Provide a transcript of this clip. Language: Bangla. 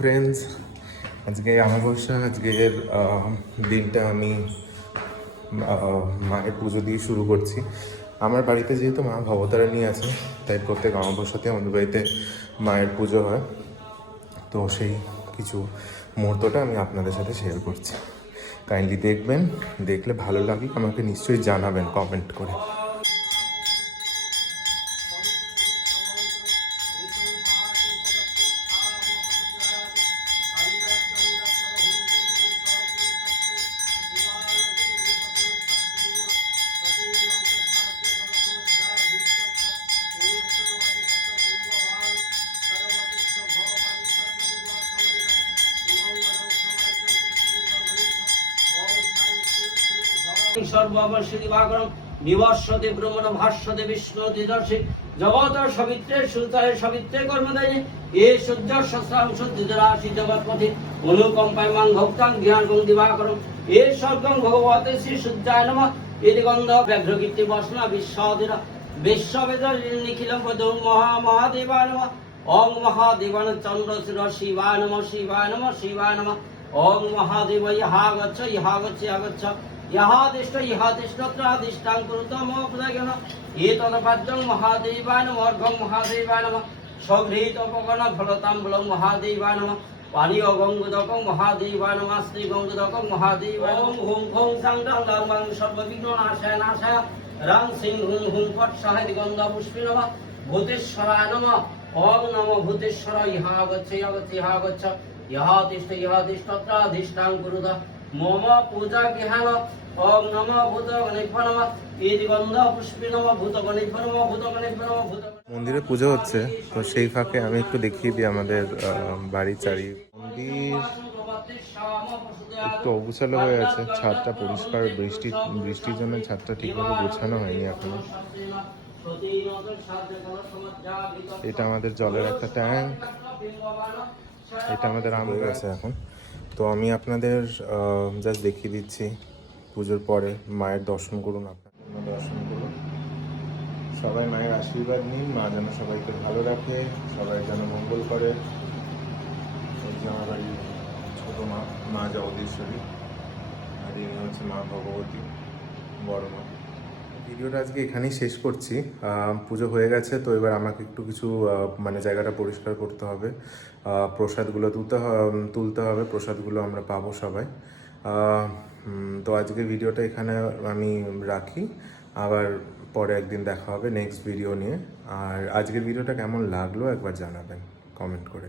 ফ্রেন্ডস, আজকে অমাবস্যা। আজকের দিনটা আমি মায়ের পুজো দিয়ে শুরু করছি। আমার বাড়িতে যেহেতু মা ভবতারিণী আছে, তাই প্রত্যেক অমাবস্যাতে আমাদের বাড়িতে মায়ের পুজো হয়। তো সেই কিছু মুহূর্তটা আমি আপনাদের সাথে শেয়ার করছি। কাইন্ডলি দেখবেন, দেখলে ভালো লাগলে আমাকে নিশ্চয়ই জানাবেন কমেন্ট করে। সর্বশ্রীবাগরম নিবর্ষতে ব্রহ্মণ ভাষ্যতে বিষ্ণু দিদর্শি জগত সবিত্রে সুতারে সবিত্রে কর্মদায়ী এ সূর্য সহস্রাংশ দিদরাশি জগৎপতি অনুকম্পায়মান ভক্তাং জ্ঞানগং দিবাকরম এ স্বর্গং ভগবতে শ্রী সূর্যায় নমঃ এটি গন্ধ ব্যাঘ্রকীর্তি বসনা বিশ্বদিন বিশ্ববেদ নিখিলম পদৌ মহাদেবায় নমঃ ওং মহাদেবান চন্দ্র শির শিবায় নমঃ শিবায় নমঃ শিবায় নমঃ ওং মহাদেব ইহা গচ্ছ ইহা গচ্ছ ইহা গচ্ছ ইহাদিষ্টাং কুরুতম প্রদায়ন এতদপাদ্যং মহাদেবায় নমঃ অর্ঘং মহাদেবায় নমঃ সঘৃত উপগণ ফলতাম্বুলং মহাদেবায় নমঃ পানীয় গঙ্গোদকং মহাদেবায় নমঃ শ্রী গঙ্গোদকং মহাদেবায় ওম হুম ফং সাং রাং রাং সর্ববিঘ্ন নাশায় নাশায় রাং সিং হুম হুম ফট সাহেব গন্ধ পুষ্পে নমঃ ভূতেশ্বরায় নমঃ ওম নমঃ ভূতেশ্বর ইহা গচ্ছ ইহা গচ্ছ ইহা গচ্ছ ইহাদিষ্টাং কুরুত মম পূজা গৃহান ওম নমঃ ভূতগণেভ্যো নমঃ ঈদগন্ধ পুষ্পে নমঃ ভূতগণেভ্যো নমঃ ভূতগণেভ্যো নমঃ ভূত। মন্দিরে পুজো হচ্ছে, তো সেই ফাঁকে আমি একটু দেখিয়ে দিই আমাদের বাড়ির চারি মন্দির একটু অগুছালো হয়ে আছে। ছাদটা পরিষ্কার, বৃষ্টির জন্য ছাদটা ঠিকভাবে গোছানো হয়নি এখনো। এটা আমাদের জলের একটা ট্যাঙ্ক, এটা আমাদের আম গাছ এখন। তো আমি আপনাদের জাস্ট দেখিয়ে দিচ্ছি পুজোর পরে মায়ের দর্শন করুন, আপনারা দর্শন করুন, সবাই মায়ের আশীর্বাদ নিন। মা যেন সবাইকে ভালো রাখে, সবাই যেন মঙ্গল করে। আমার বাড়ির ছোটো মা জগদীশ্বরী, আর ইনি হচ্ছে মা ভগবতী, বড় মা। ভিডিওটা আজকে এখানেই শেষ করছি। পুজো হয়ে গেছে, তো এবার আমাকে একটু কিছু মানে জায়গাটা পরিষ্কার করতে হবে, প্রসাদগুলো তুলতে হবে। প্রসাদগুলো আমরা পাবো সবাই। তো আজকের ভিডিওটা এখানে আমি রাখি, আবার পরে একদিন দেখা হবে নেক্সট ভিডিও নিয়ে। আর আজকের ভিডিওটা কেমন লাগলো একবার জানাবেন কমেন্ট করে।